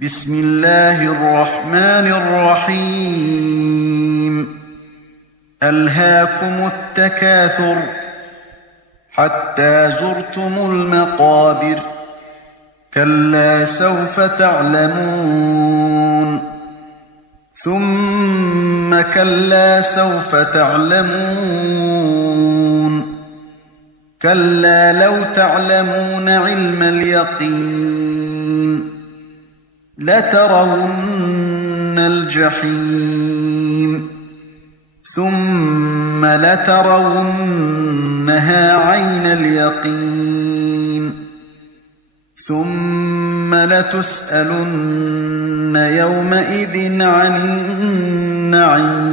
بسم الله الرحمن الرحيم ألهاكم التكاثر حتى زرتم المقابر كلا سوف تعلمون ثم كلا سوف تعلمون كلا لو تعلمون علم اليقين لترون الجحيم ثم لترونها عين اليقين ثم لتسألن يومئذ عن النعيم